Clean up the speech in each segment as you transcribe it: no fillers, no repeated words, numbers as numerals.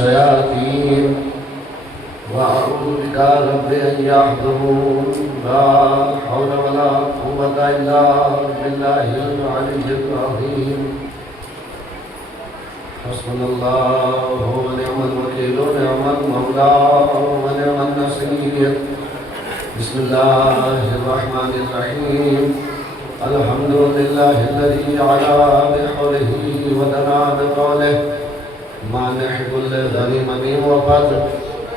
शयातीन वअऊज़ु बिका रब्बि अन यहज़ुरून ला हौला वला कुव्वता इल्ला बिल्लाहिल अलिय्यिल अज़ीम हस्बुनल्लाहु व निअमल वकील व निअमल मौला व निअमन नसीर बिस्मिल्लाहिर रहमानिर रहीम अल्हम्दुलिल्लाहिल्लज़ी अला बिहौलिही व दना बिक़ौलिही मानिह कुल्लि ग़नीमतिन व फ़ज़्ल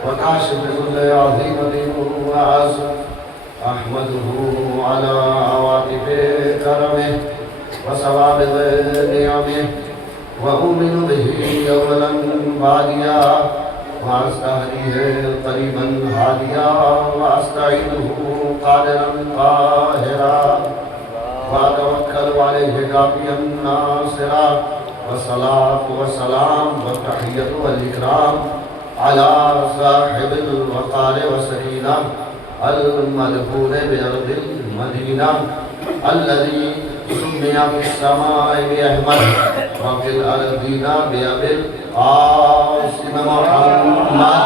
व काशिफ कुल्लि अज़ीमतिन व अज़्ल अहमदुहु अला अवातिबि करमिहि व सवाबिक़ि निअमिहि व उमिनु बिही अव्वलन बादिया व अस्तहदीहि क़रीबन हादिया व अस्तईनुहु क़ादिरन क़ाहिरा व अतवक्कलु अलैहि काफ़ियन नासिरा वस्सलातु वस्सलाम वत्तहिय्यतु वल इकराम अला साहिबिल वक़ार व सकीना अल मदफून बिअर्दिल मदीना अल्लज़ी सुम्मिया फिस समाइ बिअहमद व फिल अर्दीना बिअबिल क़ासिम मुहम्मद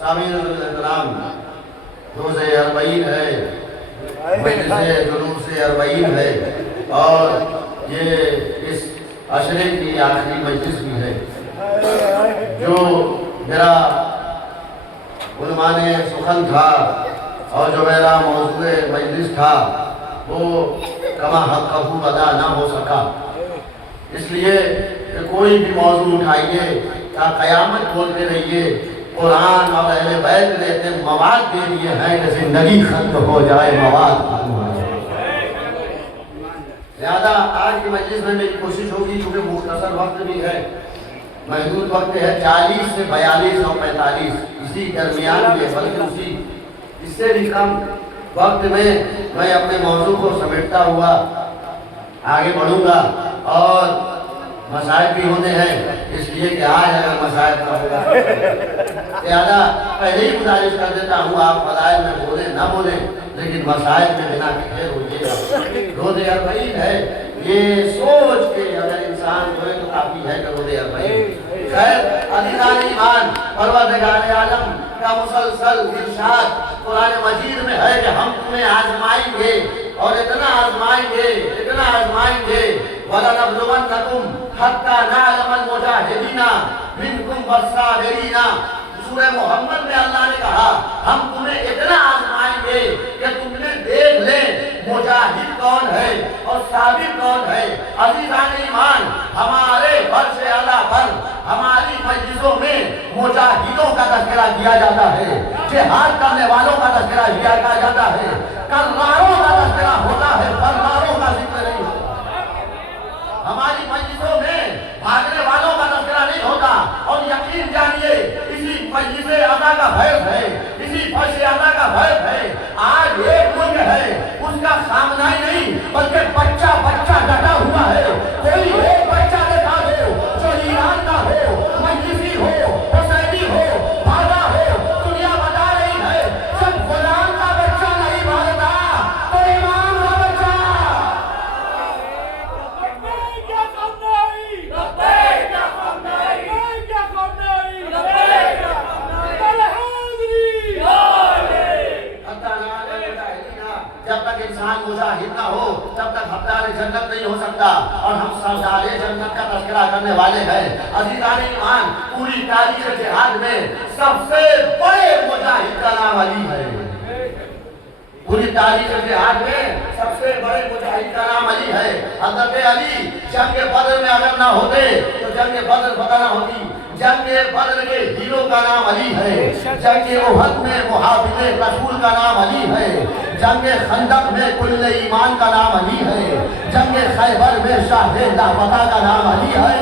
सामीन रोज़े अरबईन है, मजलिसे जुलूसे अरबईन है और ये इस अशरे की आखिरी मजलिस भी है। जो मेरा उन्वाने सुखन था और जो मेरा मौजूद मजलिस था वो कमा हक़्क़हू अदा ना हो सका, इसलिए कोई भी मौजू उठाइए या क़यामत बोलते रहिए। कुरान और अहले बैत ने इतने मवाद दे दिए हैं कि जिंदगी खत्म हो जाए, मवाद खत्म हो जाए। ज़्यादा आज की मजलिस में मेरी कोशिश होगी, क्योंकि मुख्तसर वक्त भी है, महदूद वक्त है, 40 से 42 और 45 इसी दरमियान में, बल्कि उसी इससे भी कम वक्त में मैं अपने मौजू को समेटता हुआ आगे बढ़ूंगा। और मसाइल भी होने हैं, इसलिए कि आज अगर मसाइल का होगा ज़्यादा पहले ही गुजारिश कर देता हूँ, आप फज़ाइल में बोले ना बोले, लेकिन मसाइल में बिना खैर होइएगा। रोज़े अरबईन है, ये सोच के अगर इंसान जो है तो काफ़ी है कि रोज़े अरबईन। खैर अज़ीज़ान ईमान, परवरदिगार आलम का मुसलसल इरशाद कुरान मजीद में है कि हम तुम्हें आजमाएंगे और इतना आजमाएंगे, इतना आजमाएंगे, वलनब्लुवन्नकुम हत्ता नअलमल मुजाहिदीना मिनकुम वस्साबिरीना। सूरह मोहम्मद में अल्लाह ने कहा हम तुम्हें इतना आजमाएंगे कि तुमने देख ले मुजाहिद कौन है और साबिर कौन है। अज़ीज़ान ईमान, हमारे फर्श आला पर हमारी मजलिसों में मुजाहिदों का तज़किरा किया जाता है, जिहाद करने वालों का तज़किरा किया जाता है, कर्रारों का तज़किरा होता है, फर्रारों का जिक्र नहीं होता। हमारी मजलिसों में भागने वालों का तज़किरा नहीं होता। और यकीन जानिए इसी मजलिसे अदा का भय है, इसी फर्श अदा का भय है। आज एक मुल्क है, उसका सामना ही नहीं बल्कि बच्चा बच्चा डटा हुआ है। कोई एक बच्चा देखा हो जो ईरान का हो, मजलिसी हो, हुसैनी हो, भागा हो, दुनिया बता रही है सब गुलाम का बच्चा नहीं भागता, तो इमाम का बच्चा का और हम सरदारे जन्नत का तस्करा करने वाले हैं। अज़ीज़ान ईमान, पूरी तारीख जिहाद में सबसे बड़े मुजाहिद का नाम अली है। पूरी तारीख जिहाद में सबसे बड़े मुजाहिद का नाम अली है। हज़रत अली जंग बदर में अगर ना होते तो जंग बदर पता ना होती। जंग बदर के हीरो का नाम अली है। जंग उहद में मुहाफिज़े रसूल का नाम अली है। जंग खंदक में कुल्ले ईमान का नाम अली है। जंग खैबर में शाहे लापता का नाम अली है।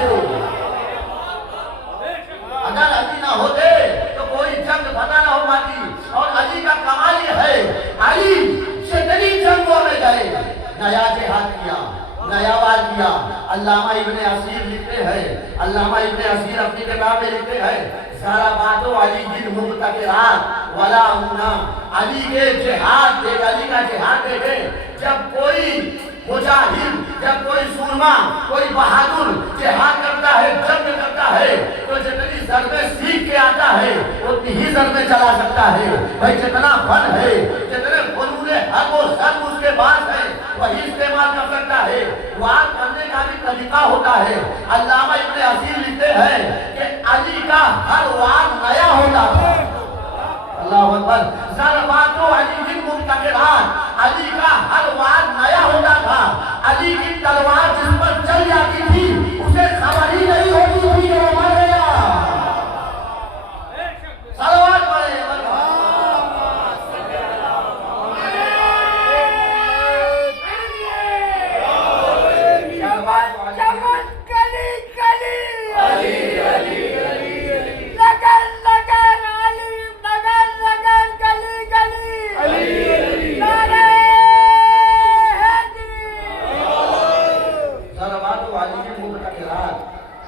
अगर अली ना होते तो कोई जंग पता ना हो पाती। और अली का कमाल ये है, अली जितनी जंगों में गए नया जिहाद किया, नया वार किया। अल्लामा इब्ने असीर लिखते हैं, अल्लामा इब्ने असीर अपनी किताब में लिखते हैं, सारा बातों अली बिन मुबतकिरात वला मुना। अली के जिहाद देख, अली का जिहाद देखे। जब कोई मुजाहिद, जब कोई सूरमा, कोई बहादुर जिहाद करता है, जंग करता है, तो जितनी ज़रबे सीख के आता है उतनी ही ज़रबे चला सकता है। भाई जितना फन है, जितने फनूने हर वो सब उसके पास है, वही इस्तेमाल कर सकता है। वार करने का भी तरीका होता है। अल्लामा इब्ने असीर लिखते हैं कि अली का हर वार नया होता था। अल्लाहु अकबर। ज़रबातो अली बिन मुबतकिरात, अली का हर वार नया होता था। अली की तलवार जिस पर चल जाती थी उसे खबर ही नहीं होती थी कि वो मर गया। सलवात पढ़े।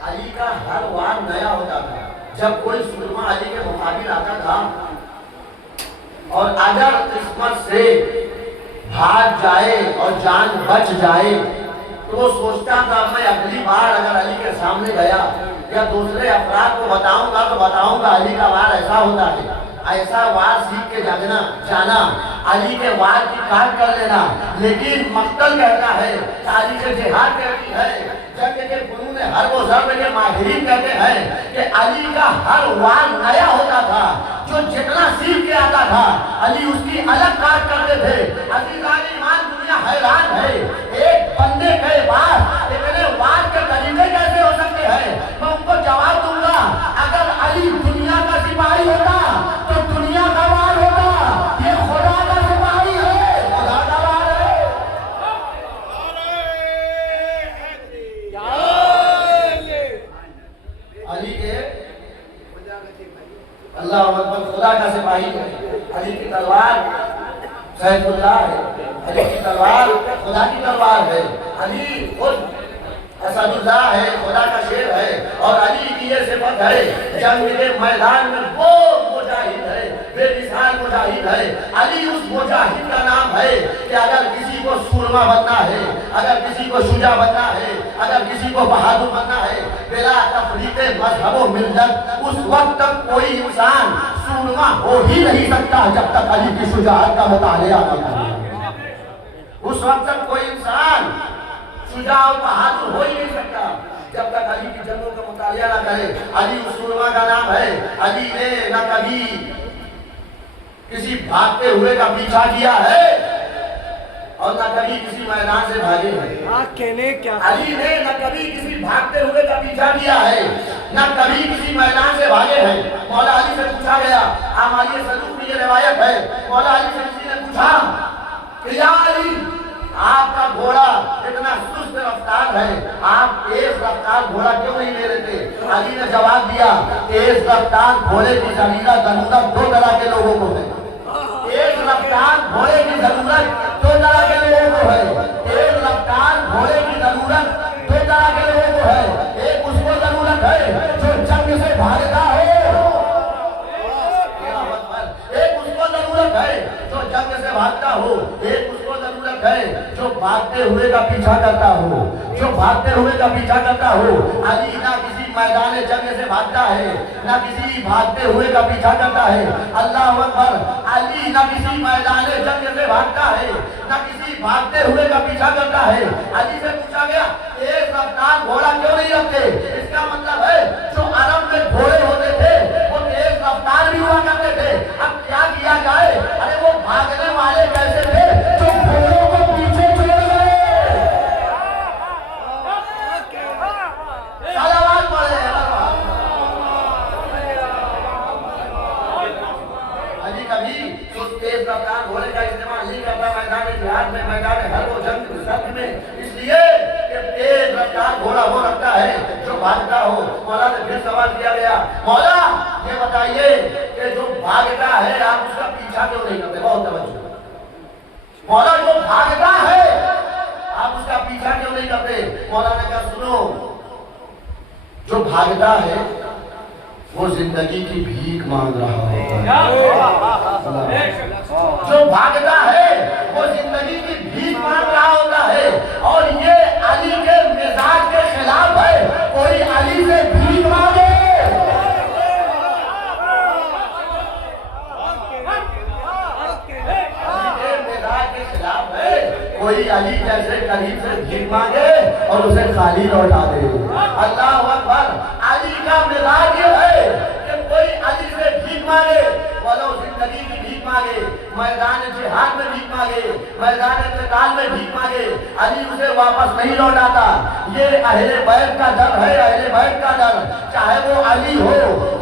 अली का हर वार नया होता था। जब कोई सुरमा अली के मुकाबिल आता था और अगर किस्मत से भाग जाए और जान बच जाए तो वो सोचता था मैं अगली बार अगर अली के सामने गया या दूसरे अफराद को बताऊंगा तो बताऊंगा अली का वार ऐसा होता है। ऐसा वार सीख के जाना, अली के वार की काट कर लेना। लेकिन मक्तल कहता है, तारीख जिहाद कहती है, जंग के फनून हर वो ज़र्ब के माहिरीन कहते हैं कि अली का हर वार नया होता था। जो जितना सीख के आता था अली उसकी अलग काट करते थे। अज़ीज़ान ईमान, दुनिया हैरान है, एक बंदे के बाद इतने वार के तरीके कैसे हो सकते हैं। मैं उनको जवाब दूंगा, अगर अली दुनिया का सिपाही होता तो दुनिया का वार होता। ये खुदा का सिपाही है, खुदा का वार है। अली के अल्लाह अकबर, खुदा का सिपाही है। अली की तलवार सैफुल्लाह है, अली की तलवार खुदा की तलवार है। अली खुद असदुल्लाह है, खुदा का शेर है। और अली की ये सिफत है, जंग के मैदान में वो मुजाहिद है, बेमिसाल मुजाहिद है। अली उस मुजाहिद का नाम है कि अगर किसी को सूरमा बनना है, अगर किसी को शुजा बनना है, अगर किसी को बहादुर बनना है, बिला तफरीक मजहब व मिल्लत, उस वक्त तक कोई इंसान सूरमा हो ही नहीं सकता जब तक अली की शुजाअत का मुतालिया न करे। उस वक्त तक कोई इंसान शुजा और बहादुर हो ही नहीं सकता जब तक अली की जंगों का मुतालिया ना करे। अली उस सूरमा का नाम है। अली ने न कभी किसी भागते हुए का पीछा किया है और न कभी किसी मैदान से भागे हैं। अली ने न कभी किसी भागते हुए का पीछा किया है, न कभी किसी मैदान से भागे हैं। मौला अली से पूछा गया, आमालिए सलूक में ये रिवायत है, मौला अली से किसी ने पूछा कि या अली, आपका घोड़ा इतना सुस्त रफ्तार है, आप तेज रफ्तार घोड़ा क्यों नहीं ले लेते। अली ने जवाब दिया, तेज रफ्तार घोड़े की जरूरत दो तरह के लोगों को है। तेज रफ्तार घोड़े की जरूरत दो तरह के लोगों को है। तेज रफ्तार घोड़े की जरूरत दो तरह के लोगों को है। एक उसको जरूरत है जो जंग से भागता हो, एक उसको जरूरत है जो जंग से भागता हो, एक उसको जरूरत है जो भागते हुए का पीछा करता हो, जो भागते हुए का पीछा करता हो। अली ना किसी मैदान जंग से भागता है, ना किसी भागते हुए का पीछा करता है। अल्लाह अकबर। अली ना किसी मैदान जंग से भागता है, ना किसी भागते हुए का पीछा करता है। अली से पूछा गया तेज रफ्तार घोड़ा क्यों नहीं रखते? इसका मतलब है जो अरब में घोड़े होते थे वो तेज रफ्तार भी हुआ करते थे। अब क्या किया जाए? अरे वो भागने वाले कैसे थे जो घोड़ों को पीछे छोड़ गए। सलावत पढ़े। अली कभी उस तेज रफ्तार घोड़े का इस्तेमाल नहीं करता मैदान जिहाद में, मैदान हर वो जंग में, इसलिए कि तेज रफ्तार घोड़ा वो रखता है जो भागता हो। मौला से फिर सवाल किया गया, मौला ये बताइए कि जो भागता है आप उसका पीछा क्यों नहीं करते? बहुत तवज्जो। मौला जो भागता है आप उसका पीछा क्यों नहीं करते? मौला ने कहा सुनो, जो भागता है वो जिंदगी की भीख मांग रहा होता है। जो भागता है वो जिंदगी की भीख मांग रहा होता है। और ये अली के मिजाज के खिलाफ है। कोई अली से भीख मांगे, कोई अली जैसे करीब से भीख मांगे और उसे खाली लौटा दे। अल्लाह अकबर। अली का मिजाज ये है कि कोई अली से भीख मांगे, बोलो जिंदगी की भीख मांगे, मैदान जिहाद में भीख मांगे, मैदान क़िताल में भीख मांगे, अली उसे वापस नहीं लौटाता। ये अहले बैत का डर है, अहले बैत का डर। चाहे वो अली हो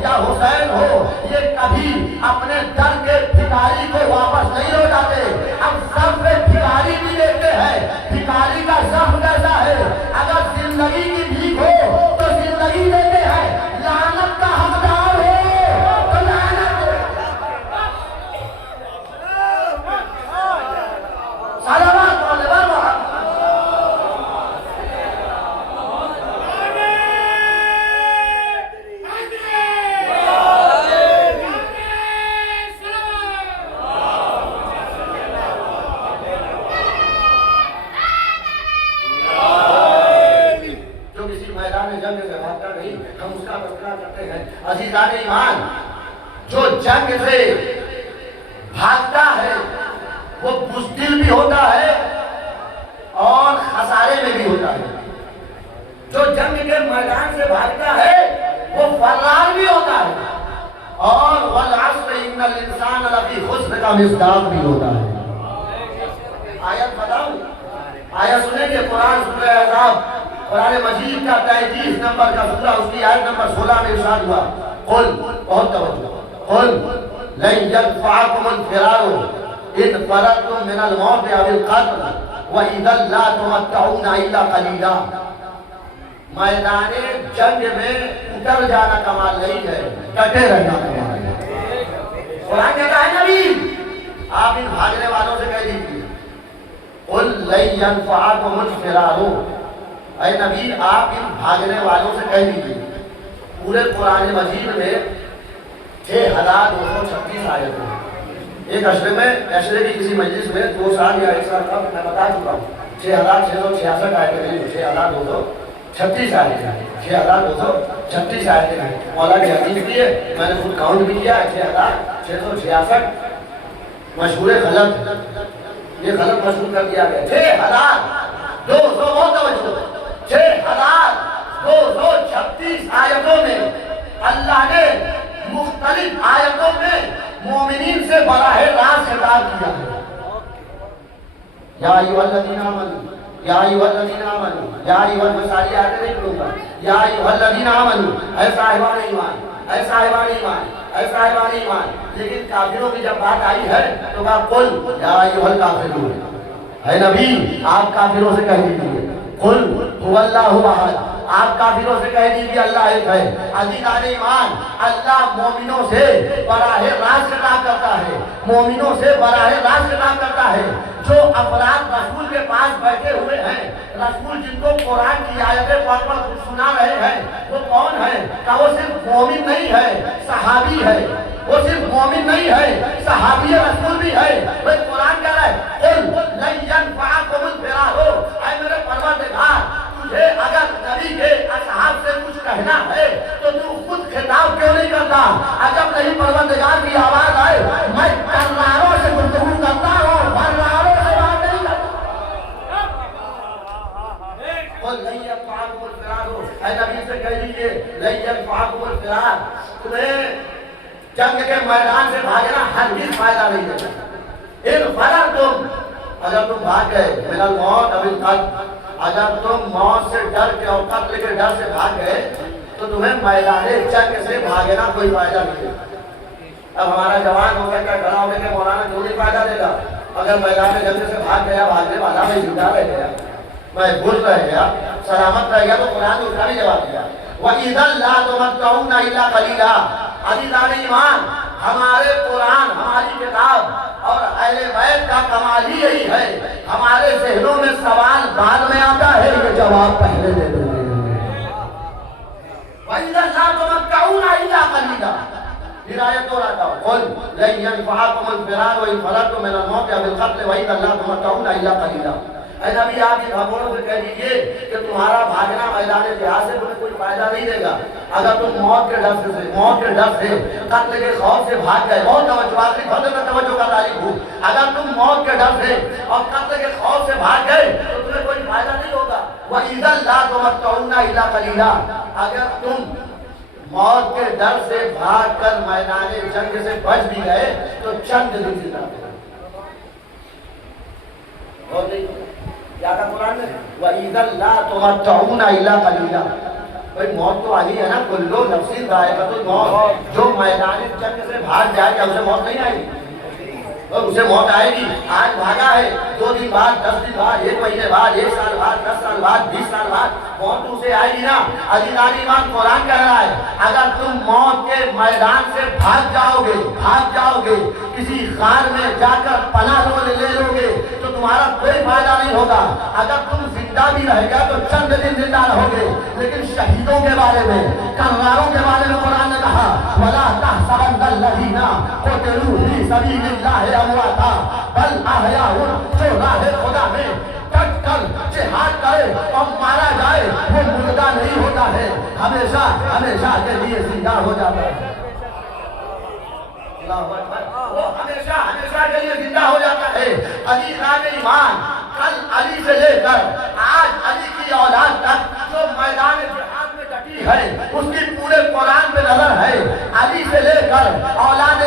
या हुसैन हो, ये कभी अपने दर के भिखारी को वापस नहीं लौटाते। अब सब में भिखारी भी देखते हैं, भिखारी का सब कैसा है। अगर जिंदगी की भीख हो तो जिंदगी देते हैं, लानत का हकदार हो तो लानत। अज़ीज़ान ईमान, जो जंग से भागता है वो बुज़दिल भी होता है और खसारे में भी होता है। जो जंग के मैदान से भागता है वो फर्रार भी होता है और वल अस्र इन्नल इंसान लफी खुस्र का मिस्दाक भी होता है। आयत बताऊं? आयत सुनेंगे। कुरान सूरह अहज़ाब, कुरान मजीद का 33 नंबर का सूरा, उसकी आयत नंबर 16 में इरशाद हुआ, कुल, बहुत तवज्जो, कुल लन यदफअकुमुल फिरारु इन फररतुम मिनल मौत अविल क़त्ल व इज़ा ला तुमत्तऊना इल्ला क़लीला। मैदाने जंग में उतर जाना कमाल नहीं है, डटे रहना कमाल है। कुरान कहता है नबी आप इन भागने वालों से कह दीजिए, कुल लन यदफअकुमुल फिरारु, ऐ नबी आप इन भागने वालों से कह दीजिए। पूरे कुरान मजीद में 6236 आयत है। एक अशरे में, अशरे की किसी मजलिस में 2 साल या 1 साल का मैं बता चुका हूँ, 6666 आयतें हैं, 6236 आयतें हैं, 6236 आयतें हैं। मौला की हदीस भी है, मैंने खुद काउंट भी किया, 6666 मशहूर गलत, ये गलत मशहूर कर दिया गया। 6200 बहुत तवज्जो, 6236 आयतों में अल्लाह ने मुख्तलिफ आयतों में मोमिनीन से बराह रास्त खिताब किया है। या अय्युहल्लज़ीना आमनू, या अय्युहल्लज़ीना आमनू, या अय्युहल मसाली आयतें नहीं पढ़ूंगा। या अय्युहल्लज़ीना आमनू, ऐ साहिबान ईमान, ऐ साहिबान ईमान, ऐ साहिबान ईमान। लेकिन काफिरों की जब बात आई है तो कहा कुल या अय्युहल काफिरून, है नबी आप काफिरों से कह दीजिए कुल हुवल्लाहु अहद, आप काफिरों से कह दीजिए अल्लाह एक है। अज़ीज़ान ईमान, अल्लाह मोमिनों से बराह रास्त खिताब करता है, मोमिनों से बराह रास्त खिताब करता है। जो अफराद रसूल के पास बैठे हुए हैं, रसूल जिनको कुरान की आयतें पढ़ पढ़ सुना रहे हैं, वो कौन है? का वो सिर्फ मोमिन नहीं है, सहाबी है। वो सिर्फ मोमिन नहीं है, सहाबी रसूल भी है। वही कुरान कह रहा है कुल लन यनफअकुमुल फिरारु, ऐ मेरे परवरदिगार तुझे अगर नबी के असहाब से कुछ कहना है तो तू खुद खिताब क्यों नहीं करता? अजब नहीं परवरदिगार की आवाज आए, मैं कर्रारों से गुफ्तगू करता हूँ, फर्रारों से बात नहीं करता। तुम्हें जंग के मैदान से भागना हरगिज़ फायदा नहीं देगा। अगर तुम भाग गए मिनल मौत अभी तक, अगर तुम मौत से डर के और कत्ल के डर से भाग गए तो तुम्हें मैदान जंग से भागना कोई फायदा नहीं देगा। अब हमारा जवान होकर के खड़ा होकर के मौलाना जो नहीं फायदा देगा, अगर मैदान में जंग से भाग गया, भागने वाला मैं जिंदा रह गया, मैं भूल रह गया, सलामत रह गया, तो कुरान ने उसका भी जवाब दिया, वइज़ा ला तुमत्तऊना इल्ला कलीला। अज़ीज़ान ईमान, हमारे कुरान, हमारी किताब और अहले बैत का कमाल ही यही है, हमारे ज़हनों में सवाल बाद में आता है, ये जवाब पहले दे देते हैं। वइज़ा ला तुमत्तऊना इल्ला कलीला, हिदायत हो रहा था, कुल लन यनफ़अकुमुल फ़िरार व इन फ़ररतुम मिनल मौत या बिल क़त्ल वइज़ा ला तुमत्तऊना इल्ला कलीला। नबी आप इन खबरों से कह दीजिए कि तुम्हारा भागना मैदान जिहाद से तुम्हें कोई फायदा नहीं देगा। अगर तुम मौत के डर से कत्ल के खौफ से भाग गए, बहुत तवज्जो आखिरी फर्द में तवज्जो का तारीफ हूँ, अगर तुम मौत के डर से और कत्ल के खौफ से भाग गए तो तुम्हें कोई फायदा नहीं होगा। वइज़ा ला तुमत्तऊना इल्ला कलीला, अगर तुम मौत के डर से भागकर मैदान जंग से बच भी गए तो चंद दिन जिंदा और नहीं क्या कहा कुरान में, वइज़ा ला तुमत्तऊना इल्ला कलीला। भाई मौत तो आ गई है ना, कुल्लु नफ्सिन ज़ाइक़तुल मौत, जो मैदान जंग से भाग जाए क्या उसे मौत नहीं आएगी? और उसे मौत आएगी। आज भागा है, 2 दिन बाद, 10 दिन बाद, 1 महीने बाद, 1 साल बाद, 10 साल बाद, 20 साल बाद मौत उसे आएगी ना। अज़ीज़ान ईमान, कुरान कह रहा है अगर तुम मौत के मैदान से भाग जाओगे, किसी खार में जाकर पनाह ले लोगे तो तुम्हारा कोई फायदा नहीं होगा। अगर तुम जिंदा भी रहेगा तो चंद दिन जिंदा रहोगे। लेकिन शहीदों के बारे में, कर्रारों के बारे में कुरान ने कहा, वला तहसबन्नल्लज़ीना क़ुतिलू फ़ी सबीलिल्लाहि अमवाता बल अहयाउन, जो राह खुदा में डट कर जिहाद करे और मारा जाए वो मुर्दा नहीं होता है, हमेशा हमेशा के लिए जिंदा हो जाता है। वो हमेशा हमेशा के लिए जिंदा हो जाता है। अज़ीज़ान ईमान, कल अली से लेकर आज अली की औलाद तक जो मैदान जिहाद में डटी है उसकी पूरे कुरान पे नजर है। अली से लेकर औलाद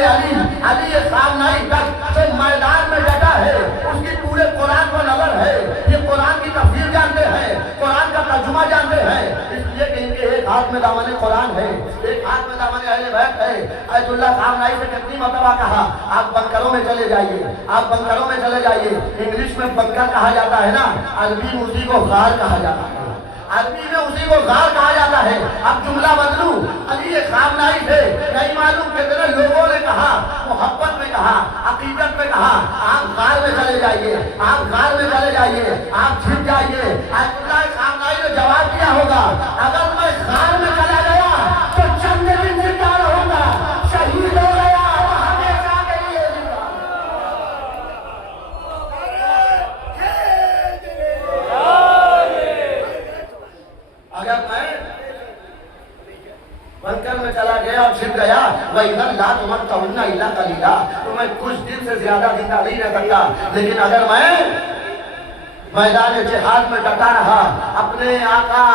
अली सामनाई तक जो मैदान में डटा है उसकी पूरे कुरान पर नजर है। ये कुरान की तफसीर जानते हैं, कुरान का तर्जुमा जानते हैं, इसलिए कि इनके एक हाथ में दामन कुरान है, एक हाथ में दामन अहले बैत है। अयतुल्लाह सामनाई से कितनी मरतबा कहा आप बंकरों में चले जाइए, आप बंकरों में चले जाइए। इंग्लिश में बंकर कहा जाता है ना, अरबी में उसी को गार कहा जाता है, अरबी में उसी को गार कहा जाता है। अब जुमला बदलू, अली खामनाई थे, नहीं मालूम कितने लोगों ने कहा, मोहब्बत में कहा, अकीदत में कहा आप गार में चले जाइए, आप गार में चले जाइए, आप छिप जाइए। अयतुल्लाह खामनाई ने जवाब दिया होगा अगर मैं गार में चला गया तो चंद दिन जिंदा रहूंगा, शहीद हो गया हमेशा के लिए जिंदा। अगर मैं बंकर में चला गया और छिप गया, वइज़ा ला तुमत्तऊना इल्ला कलीला, तो मैं कुछ दिन से ज्यादा जिंदा नहीं रह सकता। लेकिन अगर मैं मैदान जिहाद में डटा रहा अपने आका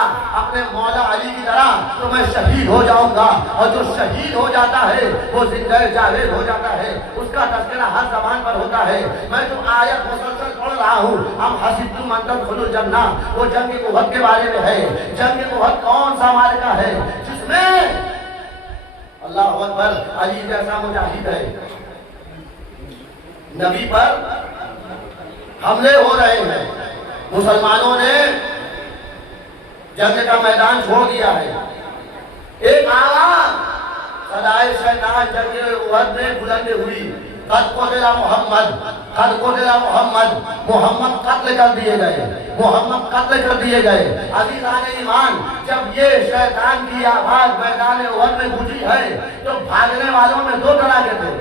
अपने मौला अली की तरह, तो मैं शहीद हो जाऊंगा। और जो शहीद हो जाता है वो जिंदा जावेद हो जाता है, उसका तज़किरा हर ज़बान पर होता है। मैं तो आयत मुसलसल पढ़ रहा हूँ, हम हसिबतुम अन तदखुलुल जन्नह, वो जंग उहद के बारे में है। जंग उहद कौन सा मार्का है जिसमें अल्लाह अकबर अली जैसा मुजाहिद है, नबी पर हमले हो रहे हैं, मुसलमानों ने जंग का मैदान छोड़ दिया है। एक आवाज सदाए शैतान जंग उहद में बुलंद हुई, कद क़ुतिला मोहम्मद, कद क़ुतिला मोहम्मद, मोहम्मद कत्ल कर दिए गए, मोहम्मद कत्ल कर दिए गए। अज़ीज़ान ईमान, जब ये शैतान की आवाज मैदान उहद में गूंजी है तो भागने वालों में 2 तरह के थे।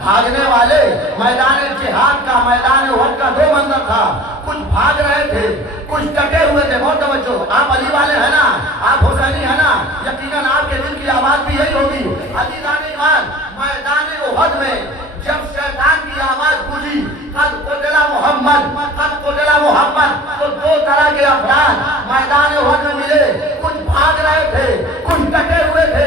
भागने वाले मैदान जिहाद का, मैदान उहद का 2 मंजर था। कुछ भाग रहे थे, कुछ डटे हुए थे। बहुत तवज्जो, आप अली वाले हैं ना, आप हुसैनी है ना, यकीनन आपके दिल की आवाज भी यही होगी। अज़ीज़ान ईमान, मैदान उहद में जब शैतान की आवाज गूंजी कद क़ुतिला मोहम्मद, कद क़ुतिला मोहम्मद, तो 2 तरह के अफराद मैदान उहद में मिले। कुछ भाग रहे थे, कुछ डटे हुए थे।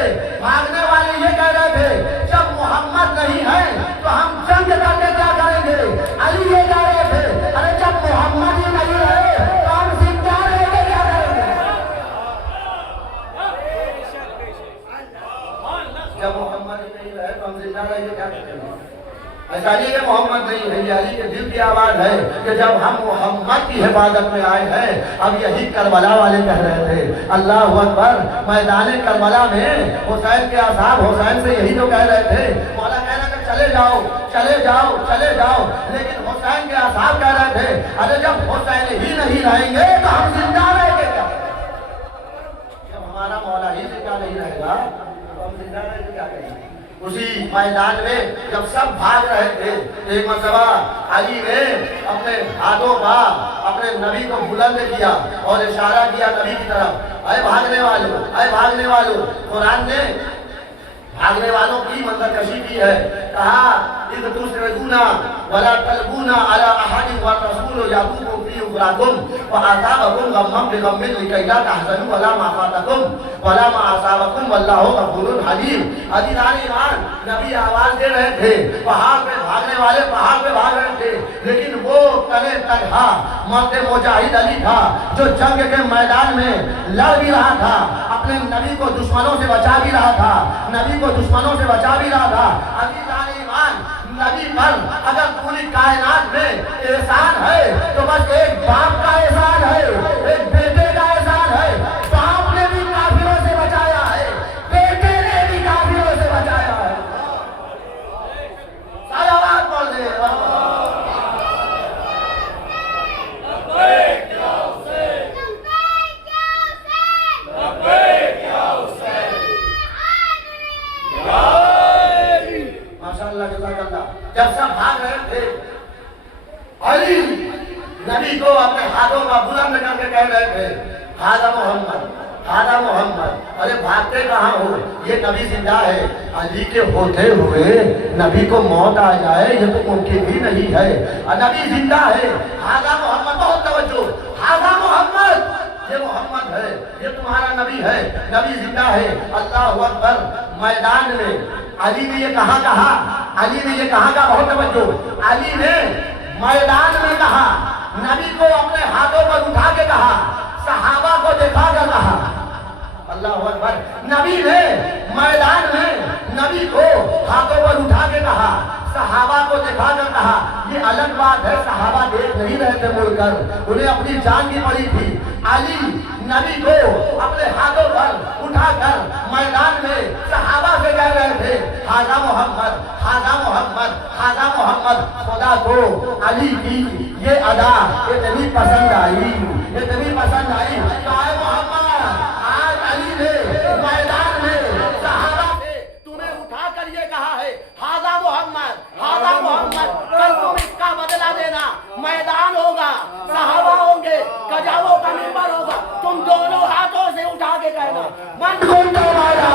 जब मोहम्मद नहीं रहे तो हम जिंदा रह के क्या करेंगे? ऐसा नहीं कि मोहम्मद नहीं है, ये अली के दिल की आवाज है कि जब हम मोहम्मद की हिफाजत में आए हैं। अब यही करबला वाले कह रहे थे, अल्लाह अकबर, मैदान करबला में हुसैन के असहाब हुसैन से यही तो कह रहे थे। मौला कह रहे थे चले जाओ चले जाओ चले जाओ, लेकिन हुसैन के असहाब कह रहे थे अरे जब हुसैन ही नहीं रहेंगे तो हम जिंदा रहेंगे क्या? जब हमारा मौला ही जिंदा नहीं रहेगा तो हम जिंदा रहेंगे क्या करेंगे? उसी मैदान में जब सब भाग रहे थे, एक मरतबा अली ने अपने हाथों का अपने नबी को बुलंद किया और इशारा किया नबी की तरफ, अरे भागने वालों, अरे भागने वालों। कुरान ने भागने वालों की मंजरकशी की है, कहा इद तुसरगुना वला तलबुना अला अहदिन व रसूल याकुम फी उखराकुम व असाबकुम गम्मम बिगम्मिन लिकैला तहज़नु वला मा फातकुम वला मा असाबकुम वल्लाहु गफूरुन हलीम। अदीनान ईमान नबी आवाज दे रहे थे, पहाड़ पे भागने वाले पहाड़ पे भाग रहे थे, लेकिन वो तने तनहा मर्द मुजाहिद अली था जो जंग के मैदान में लड़ भी रहा था, अपने नबी को दुश्मनों से बचा भी रहा था, नबी को दुश्मनों से बचा भी रहा था। अदीनान ईमान नबी पर अगर पूरी कायनात में एहसान है तो बस एक बाप का एहसान है, एक बेटे का एहसान है। बाप ने भी काफिरों से बचाया है, बेटे ने भी काफिरों से बचाया है। सलावत बोल दे। जब सब भाग रहे थे, अली नबी को अपने हाथों का बुलंद करके कह रहे थे हादा मोहम्मद, हादा मोहम्मद। अरे भागते कहाँ हो, ये नबी जिंदा है। अली के होते हुए नबी को मौत आ जाए ये तो मुमकिन ही नहीं है, नबी जिंदा है। हादा मोहम्मद, बहुत तवज्जो, हादा मोहम्मद, ये मोहम्मद है, ये तुम्हारा नबी है, नबी जिंदा है। अल्लाह अकबर। मैदान में अली ने ये कहा, अली ने ये कहा, बहुत तवज्जो, अली ने मैदान में कहा, नबी को अपने हाथों पर उठा के कहा, सहाबा को दिखा कर कहा। अल्लाह अकबर। नबी ने मैदान में नबी को हाथों पर उठा के कहा, सहाबा को दिखा कर कहा। ये अलग बात है, सहाबा देख नहीं रहे थे मुड़कर, उन्हें अपनी जान की पड़ी थी। अली नबी को अपने हाथों पर उठाकर मैदान में सहाबा से कह रहे थे हाजा मोहम्मद, हाजा मोहम्मद, हाजा मोहम्मद। खुदा को अली की ये अदा इतनी पसंद आई, इतनी पसंद आई। मोहम्मद आज अली ने मैदान में सहाबा से तुम्हें उठाकर ये कहा है हाजा मोहम्मद, हाजा मोहम्मद। कल तुम इसका बदला देना, मैदान होगा, सहाबा होंगे, कजाओं का मिंबर होगा, तुम दोनों हाथों से उठा के कहना मन कुंडो मारा।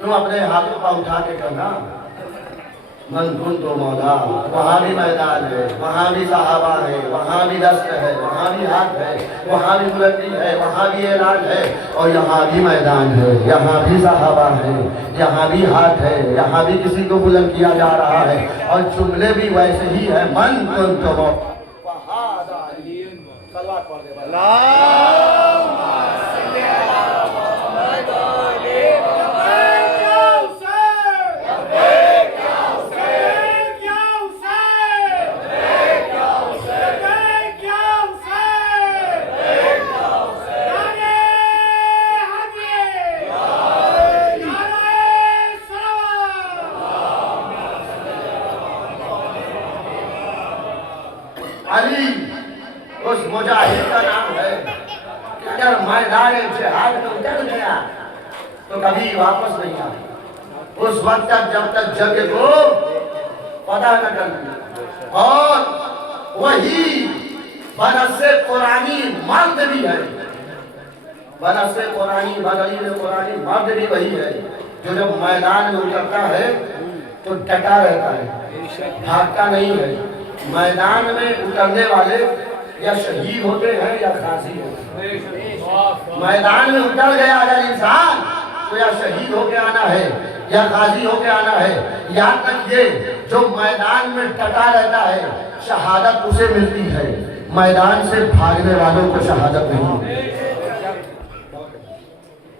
तुम अपने हाथों पर उठा के कहना मन कुंतो मौला। वहाँ भी मैदान है, वहाँ भी सहाबा है, वहाँ भी दस्त है, वहाँ भी हाथ है, वहाँ भी बुलंदी है, वहाँ भी ऐलान है, और यहाँ भी मैदान है, यहाँ भी सहाबा है, यहाँ भी हाथ है, यहाँ भी किसी को बुलंद किया जा रहा है, और जुमले भी वैसे ही है। मन कुंतो मौला। अली उस मुजाहिद का नाम है कि अगर मैदान जिहाद में उतर गया तो कभी वापस नहीं आता। उस वक्त तक जब तक जग को पता न कर, और वही बनस्से कुरानी मर्द भी है, बनस्से कुरानी बदलील कुरानी मर्द भी वही है जो जब मैदान में उतरता है तो डटा रहता है, भागता नहीं है। मैदान में उतरने वाले या शहीद होते हैं या गाजी होते हैं। मैदान में उतर गया अगर इंसान तो या शहीद होके आना है या गाजी होके आना है। याद रखिए, जो मैदान में डटा रहता है शहादत उसे मिलती है, मैदान से भागने वालों को शहादत नहीं।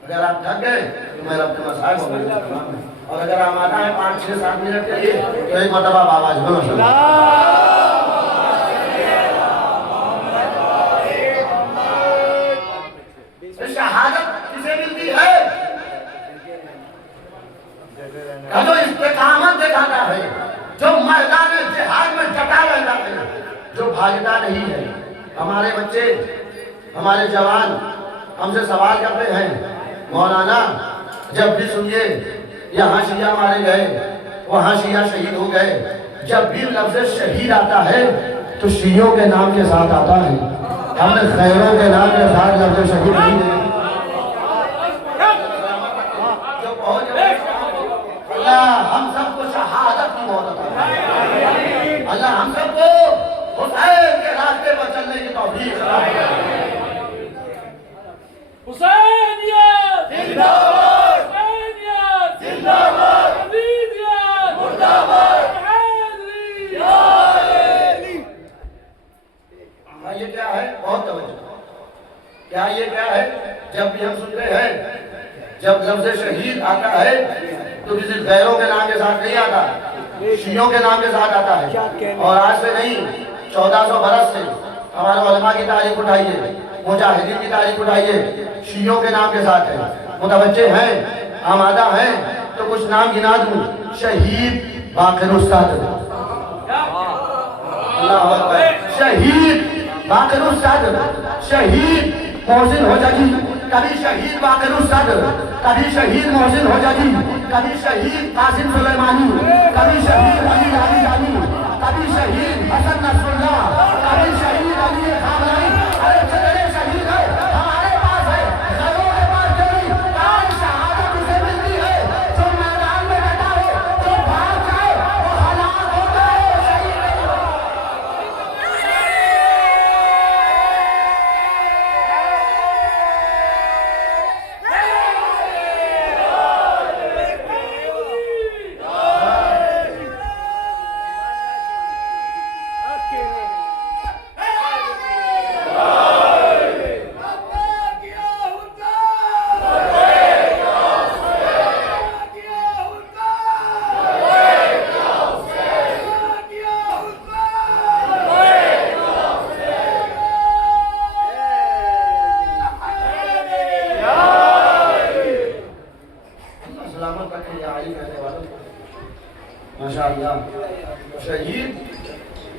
अगर आप थक गए तो मैं अपने मसाइल, और अगर हम आना है 5, 6, 7 मिनट के लिए तो एक मतलब आवाज बोलो। शहादत किसे मिलती है? जो इस्तेकामत दिखाता है, जो मैदान जिहाद में डटा रहता है, जो भागता नहीं है। हमारे बच्चे, हमारे जवान हमसे सवाल करते हैं, मौलाना जब भी सुनिए यहाँ शिया मारे गए, वहाँ शिया शहीद हो गए, जब भी लफ्ज़ शहीद आता है तो शियों के नाम के साथ आता है, हमने खैरों के नाम के साथ लफ्ज़ शहीद नहीं दिए। अल्लाह हम सबको शहादत की मौत अता फरमाए। अल्लाह हम सबको हुसैन के रास्ते पर चलने की तौफीक अता फरमाए। हुसैनियत जिंदाबाद, हुसैनियत जिंदाबाद, हबीबियत मुर्दाबाद, हैदरी या अली। ये क्या है? बहुत तवज्जो। क्या ये क्या है? जब भी हम सुनते हैं, जब लफ्ज़ शहीद आता है तो किसी गैरों के नाम के साथ नहीं आता, शियों के नाम के साथ आता है। और आज से नहीं, 1400 बरस से हमारे उलमा की तारीख उठाइए, मुजाहिदीन की तारीख उठाइए, शियों के नाम के साथ है। मुतवज्जे हैं, आमादा हैं, तो कुछ नाम गिना दूं। शहीद बाक़िर उस्ताद, अल्लाह अकबर, शहीद बाक़िर उस्ताद, शहीद मोहसिन होजाजी, कभी शहीद बाक़िर उस्ताद, कभी शहीद मोहसिन होजाजी, कभी शहीद कासिम सुलेमानी, कभी शहीद अली अली जानी, कभी शहीद हसन नसरुल्लाह, कभी शहीद अली खामराई। अरे चले शहीद है हमारे पास है, गैरों के पास नहीं। कौन शहादत उसे मिलती है जो मैदान में बैठा हो, जो भाग जाए वो हलाक होता है, शहीद नहीं होता। माशाअल्लाह, शहीद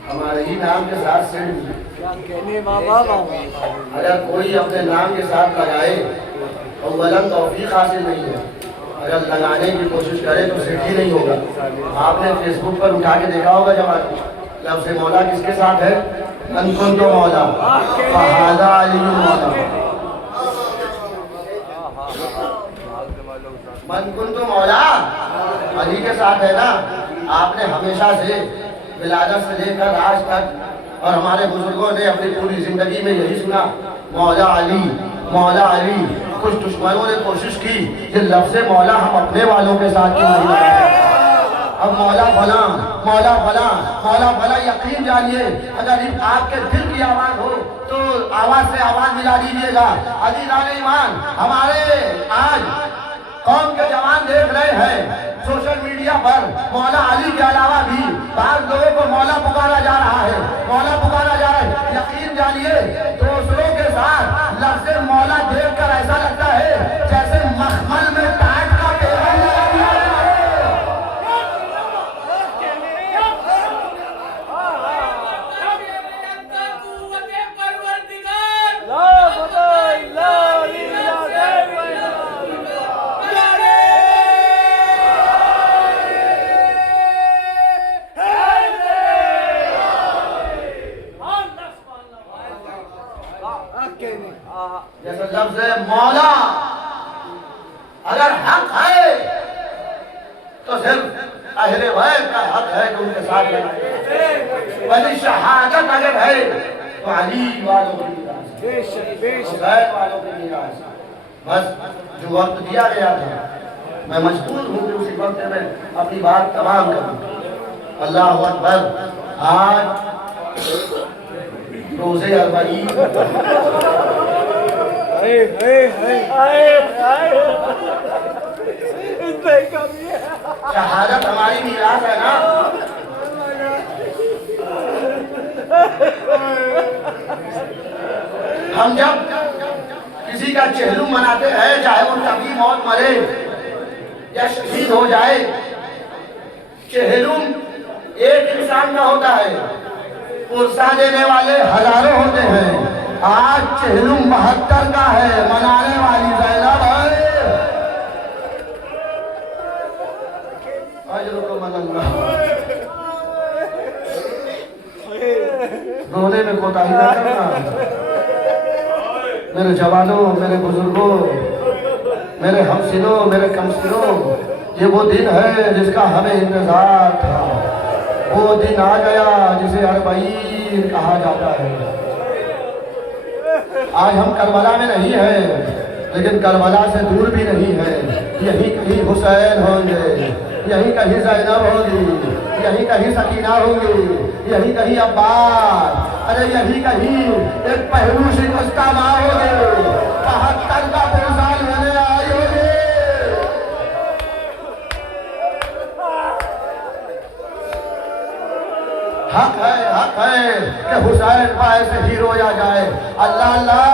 हमारे ही नाम के साथ से अगर कोई अपने नाम के साथ लगाए तो वलन तौफीक हासिल नहीं है। अगर लगाने की कोशिश करे तो सिद्ध ही नहीं होगा। आपने फेसबुक पर उठा के देखा होगा, जब लफ्ज़ मौला किसके साथ है? मन कुंतो मौला फहादा अली मौला, मन कुंतो मौला अली के साथ है ना। आपने हमेशा से विलादत से लेकर आज तक और हमारे बुजुर्गों ने अपनी पूरी जिंदगी में यही सुना, मौला अली, मौला अली। कुछ दुश्मनों ने कोशिश की कि लफ्ज़ मौला हम अपने वालों के साथ क्यों नहीं लगाते। अब मौला भला, मौला भला, मौला भला, यकीन जानिए अगर आपके दिल की आवाज़ हो तो आवाज़ से आवाज़ मिला दीजिएगा। अज़ीज़ान ईमान, हमारे आज कौम के जवान देख रहे हैं सोशल मीडिया पर मौला अली के अलावा भी बाज़ लोगों को मौला पुकारा जा रहा है, मौला पुकारा जा रहा है। यकीन जानिए दूसरों के साथ लफ्ज़ मौला देखकर ऐसा लगता है जैसे मखमल में टाट का पेड़ लगा दिया है। जैसे लफ्ज़ मौला अगर हक है तो सिर्फ अहले बैत का हक है कि उनके साथ लगाए। वही शहादत अगर है तो अली वालों की मीरास, हुसैन वालों की मीरास। बस जो वक्त दिया गया था मैं मजबूर हूँ कि उसी वक्त में अपनी बात तमाम करूँ। अल्लाह अकबर। आज रोज़े अरबई शहादत हमारी मीरास है ना। हम जब किसी का चेहलू मनाते हैं, चाहे वो कभी मौत मरे या शहीद हो जाए, चेहलू एक इंसान का होता है, पुरसा देने वाले हजारों होते हैं। आज चेहलू 72 का है, मनाने वाली ज़ैनब है। रोने में कोताही न करना मेरे जवानों, मेरे बुजुर्गों, मेरे हमसिनों, मेरे कमसिनों। ये वो दिन है जिसका हमें इंतजार था। वो दिन आ गया जिसे अरबईन कहा जाता है। आज हम करबला में नहीं है, लेकिन करबला से दूर भी नहीं है। यहीं कहीं हुसैन होंगे, यहीं कहीं ज़ैनब होगी, यहीं कहीं सकीना होंगी, यहीं कहीं अब्बास, अरे यहीं कहीं एक पहलू शिकस्ता माँ होगी, 72 का पुरसाल मैंने आई होगी। हक है कि हुसैन पा ऐसे ही रोया जाए। अल्लाह अल्लाह,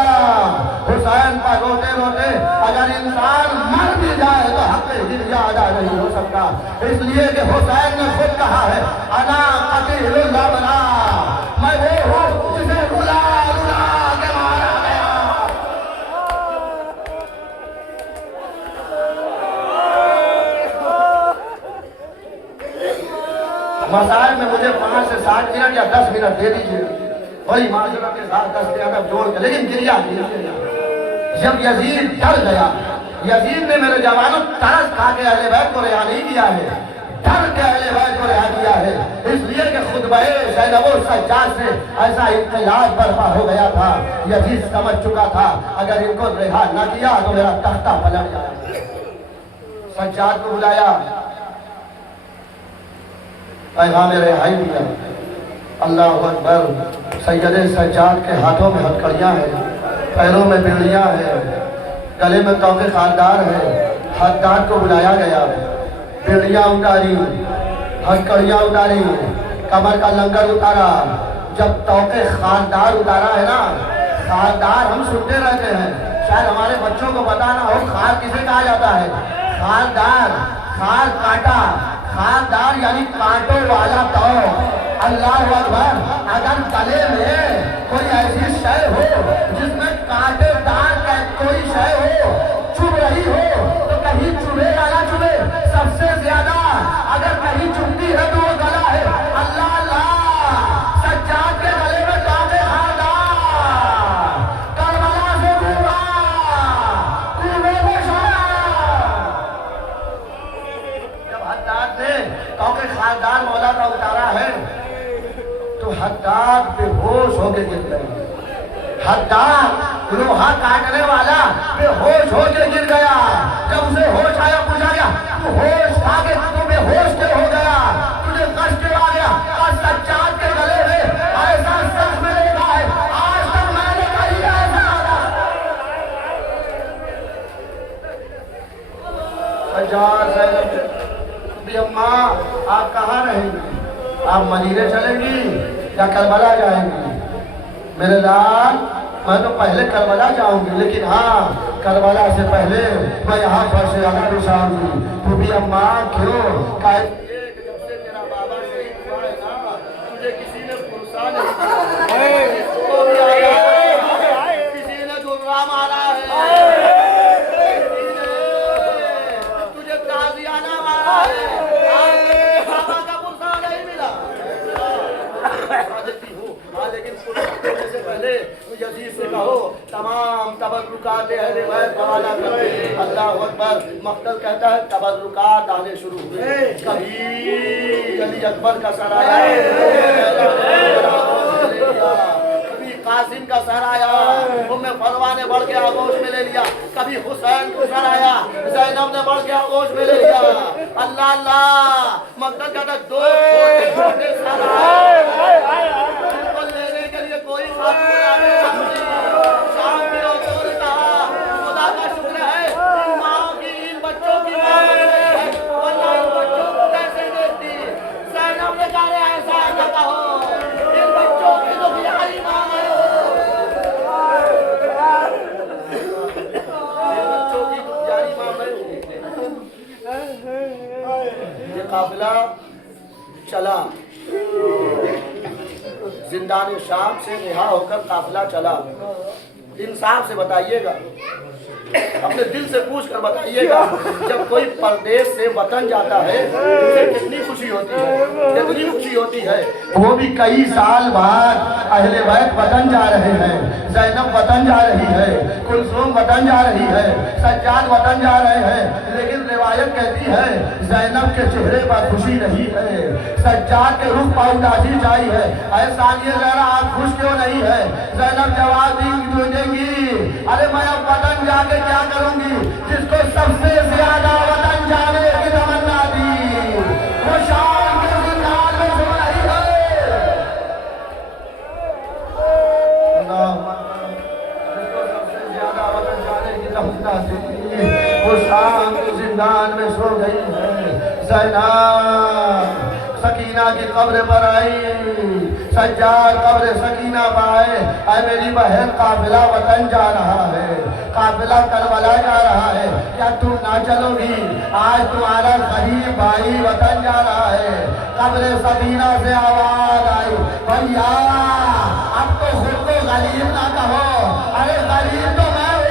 हुसैन पा रोते रोते अगर इंसान मर भी जाए तो हक गिरिया अदा नहीं हो सकता। इसलिए कि हुसैन ने खुद कहा है, अना कतीलुल अबरा, मैं वो हूँ जिसे रुला रुला के मारा गया। मसाइल में मुझे 5 से 7 मिनट या 10 मिनट दे दीजिए, वही माशरा के साथ 10 मिनट जोड़ के, लेकिन गिरिया जब यजीद डर गया, यजीद ने मेरे जवानों तरस खा के अहले बैत को रिहा नहीं किया है, डर के अहले बैत को रिहा किया है। इसलिए कि खुतबे ज़ैनब सज्जाद से ऐसा इख्तिलाफ बर्पा हो गया था। यजीद समझ चुका था अगर इनको रिहा न किया तो मेरा तख्ता पलट जाएगा। सज्जाद को बुलाया, पैगाम रिहाई दिया। अल्लाह अकबर। सैयद सज्जाद के हाथों में हथकड़ियाँ हैं, पैरों में बेड़ियाँ हैं, गले में तौके खानदार है। हथदार को बुलाया गया, बेड़ियाँ उतारी, हथकड़ियाँ उतारी, कमर का लंगर उतारा। जब तौके खानदार उतारा है ना, खानदार हम सुनते रहते हैं, शायद हमारे बच्चों को पता ना हो खार किसे कहा जाता है। खानदार, खार कांटा, खानदार यानी कांटों वाला तौ। अल्लाह अकबर। अगर गले में कोई ऐसी शय हो जिसमें कांटेदार कोई शय हो, चुभ रही हो, तो कहीं चुभे या ना चुभे, सबसे ज्यादा अगर कहीं चुभती है तो वो गला है। अल्लाह अल्लाह, सज्जाद के गले में तौके खानदार, करबला से डूबा, कुएं में छोड़ा। जब हद्दाद ने तौके खानदार मौला का उतारा है तो हद्दाद बेहोश होके गिर गए। हद्दाद लोहा काटने वाला बेहोश होके गिर गया। जब उसे होश आया, पूछा गया तू होश खा के तू बेहोश क्यों हो गया, तुझे कष्ट क्यों आ गया? और सज्जाद के गले में ऐसा सच मैंने देखा है, आज तक मैंने कहीं ऐसा। सज्जाद अम्मा आप कहाँ रहेंगी? आप मदीने चलेंगी या करबला जाएंगी? मेरे लाल, मैं तो पहले करबला जाऊंगी, लेकिन हाँ करबला से पहले मैं यहाँ पर से अगर उठाऊंगी। तो भी अम्मा क्यों? जब से तेरा बाबा शहीद हुआ है ना, तुझे किसी ने पुरसा नहीं किया, किसी ने दुर्गा मारा है, तुझे ताजियाना मारा है, बाबा का पुरसा नहीं मिला। लेकिन से पहले यजीद से कहो तमाम तबर्रुकात अहले बैत हवाला कर दे। अल्लाह अकबर। मक्तल कहता है तबर्रुकात आने शुरू हुए। कभी अली अकबर का सराया, कभी बढ़ के आगोश में ले लिया, कभी हुसैन को सर आया, ज़ैनब ने बढ़ के आगोश में ले लिया। अल्लाह अल्लाह मकसद का था दो छोटे छोटे सर आए, उनको लेने के लिए कोई खातून आ गई। शाम की औरतों ने कहा खुदा का शुक्र है इन माँ की, इन बच्चों की माँ बन गई है, वरना इन बच्चों को कैसे देखती। ज़ैनब ने कहा ऐसा न कहो, इन बच्चों की तो प्यारी माँ है, इन बच्चों की तो प्यारी माँ है। ये काफिला चला, जिंदान शाम से रिहा होकर काफिला चला। इंसाफ से बताइएगा, अपने दिल से पूछ कर बताइएगा, जब कोई परदेश से वतन जाता है उसे कितनी खुशी होती है, कितनी खुशी होती है। वो भी कई साल बाद अहले बैत वतन जा रहे हैं, ज़ैनब वतन जा रही है, कुलसूम वतन जा रही है, सज्जाद वतन जा रहे हैं, लेकिन रिवायत कहती है ज़ैनब के चेहरे पर खुशी नहीं है, सज्जाद के रुख पर उदासी छाई है। ऐसा जरा आप खुश क्यों नहीं है? ज़ैनब जवाब देंगी, अरे मैं अब वतन जाके क्या करूंगी, जिसको सबसे ज्यादा वतन जाने की तमन्ना थी वो शाम के जिंदान में सो रही है। जिसको सबसे ज्यादा वतन जाने की तमन्ना थी वो शाम के जिंदान में सो गई है। ज़ैनब सकीना की कब्र पर आई, सज्जाद कब्र सकीना पाए। अरे मेरी बहन काफिला वतन जा रहा है, काफिला करबला जा रहा है, क्या तुम ना चलोगी? आज तुम्हारा गरीब भाई वतन जा रहा है। कब्र सकीना से आवाज आई, भैया अब तो खुद को गरीब ना कहो, अरे गरीब तो मैं हूँ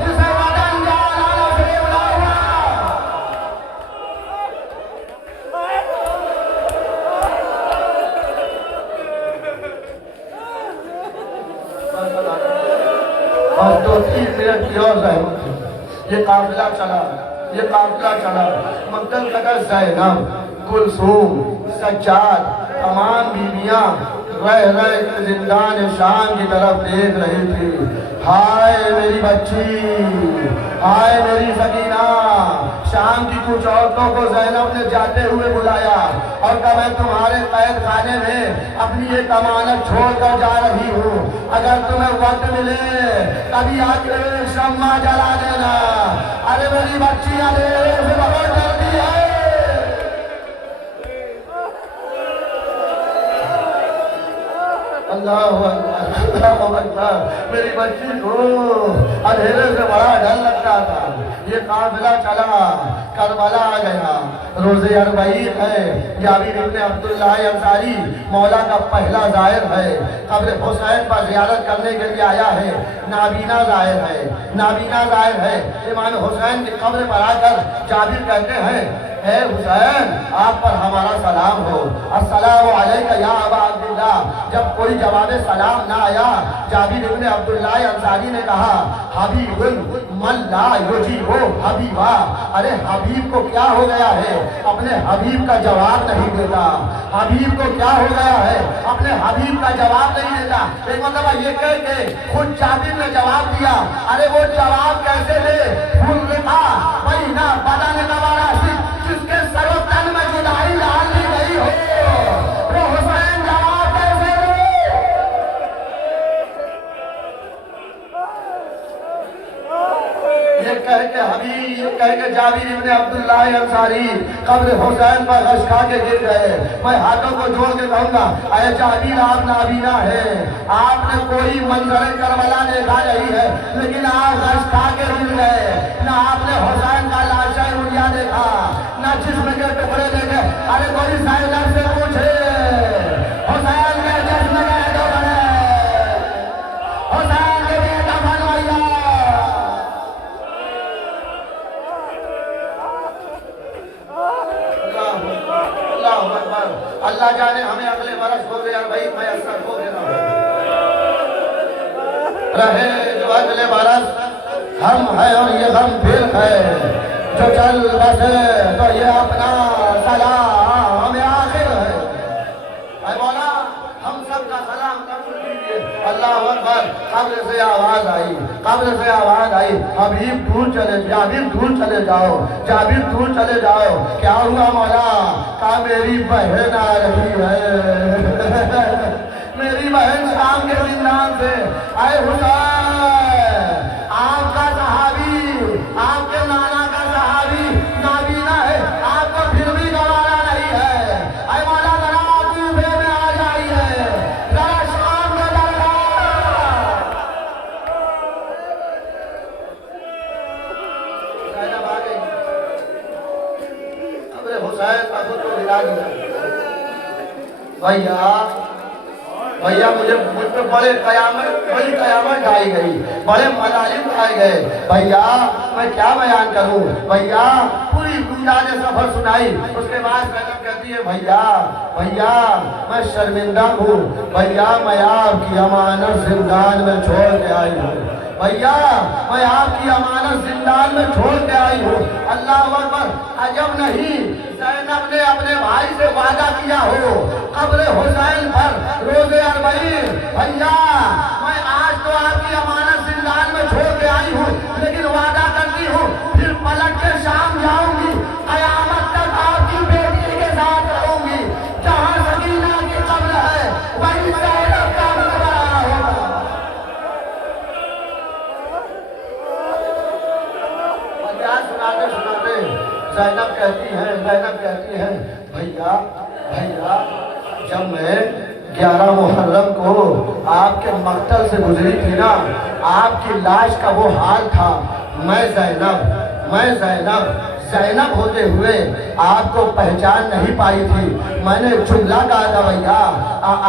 जिसे वतन जा रहा है। और 2-3 मिनट की और रहमत। ये काफिला चला, ये काफिला चला, मक्तल कदर ज़ैनब, कुलसूम, सज्जाद, तमाम बीवियां रह जिंदान शाम की तरफ देख रही थी। हाय मेरी बच्ची, हाय मेरी सकीना। शाम की कुछ औरतों को ज़ैनब ने जाते हुए बुलाया और कहा मैं तुम्हारे कैद खाने में अपनी एक अमानत छोड़कर जा रही हूँ, अगर तुम्हें वक्त मिले कभी आके शम्मा जला देना। अरे मेरी बच्ची अंधेरे से बहुत डरती है। अल्लाह अल्लाह, मेरी बच्ची को अंधेरे से बड़ा डर लगता था। ये काफिला चला, करबला आ गया, रोज़े अरबईन है। जाबिर इब्ने अब्दुल्लाह अंसारी मौला का पहला ज़ायर है, कब्र हुसैन पर ज़ियारत करने के लिए आया है। नाबीना ज़ायर है, नाबीना ज़ायर है। इमाम हुसैन की कब्र पर आकर जाबिर कहते हैं, ए हुसैन आप पर हमारा सलाम हो, अस्सलामु अलैका या अबा अब्दुल्लाह। जब कोई जवाब सलाम ना आया, जाबिर इब्ने अब्दुल्लाह अंसारी ने कहा, हबीबुल मन ला युजीबु हबीबा। अरे हबीब को क्या हो गया है, अपने हबीब का जवाब नहीं देता। हबीब को क्या हो गया है, अपने हबीब का जवाब नहीं देता। एक मतलब ये कह के खुद जाबिर ने जवाब दिया। अरे वो जवाब कैसे दे, फूल लिखा वही ना बदन गवारा जिसके सर्वतन में जुदाई डाल दी गई हो, वो हुसैन जवाब कैसे दे? ये कह के हबीब, ये कह के जाबिर इब्ने अब्दुल्लाह अंसारी कब्र हुसैन पर गश खा के गिर गए। मैं हाथों को जोड़ के कहूंगा, अरे जाबिर आप नाबीना है, आपने कोई मंजर करबला देखा नहीं है, लेकिन आप गश खा के गिर गए। ना आपने हुसैन का लाशा उड़िया देखा, ना जिस्म के टुकड़े देखे। अरे कोई ज़ैनब से पूछे हुसैन के जिस्म के टुकड़े, हुसैन के लिए दफन भैया। अल्लाह जाने हमें अगले बरस हो गया भाई, मैं असर हो गया रहे जो अगले बरस हम है और ये गम फिर है, जो चल बसे तो ये अपना सलाम हमें आखिर है। मौला हम सब का सलाम कबूल कीजिए। अल्लाह अकबर। कब्र से आवाज आई, कब्र से आवाज आई, हबीब दूर चले, जाबिर दूर चले जाओ, जाबिर दूर चले जाओ। क्या हुआ मौला? कहा मेरी बहन आ रही है। मेरी बहन शाम के जिंदान से आए। हुसैन आपका सहाबी, आपके नाना का सहाबी नाबीना है, आपको फिर भी गवारा नहीं है। अरे मौला जरा कूफे में आ जाइए, जरा शाम में अरे हुसैन को तो हिला दिया। भैया भैया मुझ पे बड़ी कयामत ढाई गई, बड़े मलालिम ढाए गए। भैया मैं क्या बयान करूं? भैया पूरी दुनिया ने सफर सुनाई। उसके बाद ज़ैनब कहती है भैया भैया मैं शर्मिंदा हूँ, भैया मैं आपकी अमानत जिंदान में छोड़ के आई हूँ, भैया मैं आपकी अमानत जिंदान में छोड़ के आई हूँ। अल्लाह अकबर। अजब नहीं ज़ैनब ने अपने भाई से वादा किया हो कब्र हुसैन पर रोज़े अरबईन, भैया मैं आज तो आपकी अमानत जिंदान में छोड़ के आई हूँ, लेकिन वादा करती हूँ फिर पलट के शाम जाऊंगी, कयामत तक आपकी बेटी के साथ रहूंगी। जहाँ सकीना की कब्र है वहीं ज़ैनब का मकबरा होगा। सुनाते सुनाते ज़ैनब कहती है भैया भैया जब मैं 11 मुहर्रम को आपके मक्तल से गुजरी थी ना, आपकी लाश का वो हाल था। मैं ज़ैनब होते हुए आपको पहचान नहीं पाई थी। मैंने जुमला कहा था भैया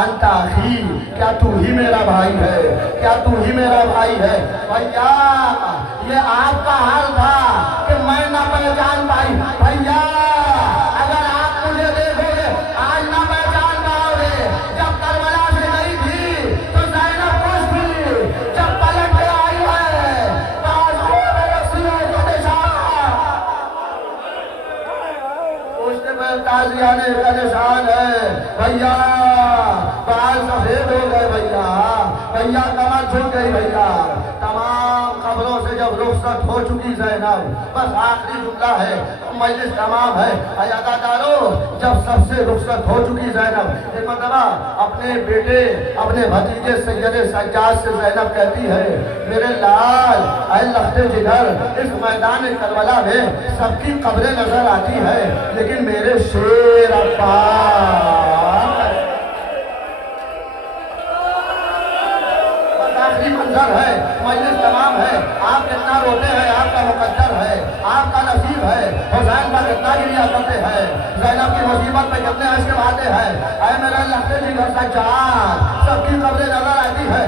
अंता अखी, क्या तू ही मेरा भाई है, क्या तू ही मेरा भाई है। भैया ये आपका हाल था कि मैं ना पहचान पाई। भैया अगर आप मुझे देखोगे आज ना पहचान पाओगे। जब करबला से गई थी तो ज़ैनब खुश थी, जब पलट के आई है बाजुओं में रस्सियों का निशान, उसके पर ताज़ियाने का निशान है। भैया बाल सफेद हो गए, भैया कमर झुक गई। भैया तमाम खबरों से जब रुखसत हो चुकी ज़ैनब, बस आखिरी जुमला है, मजलिस तमाम है। अदादारों जब सबसे रुखसत हो चुकी ज़ैनब, एक मरतबा अपने बेटे अपने भतीजे सैयद सज्जाद से ज़ैनब कहती है मेरे लाल ऐ लख्ते जिगर, इस मैदान करबला में सबकी कब्रें नजर आती है लेकिन मेरे शेर अब्बास आखिरी मंजर है, मजलिस तमाम है। आप कितना रोते हैं आपका मुकद्दर है, आपका नसीब है। हुसैन पर कितना गिरिया करते हैं, ज़ैनब की मुसीबत पे कितने अश्क बहाते हैं। ऐ मेरे लख्ते जिगर सज्जाद, सबकी कब्रें नजर आती है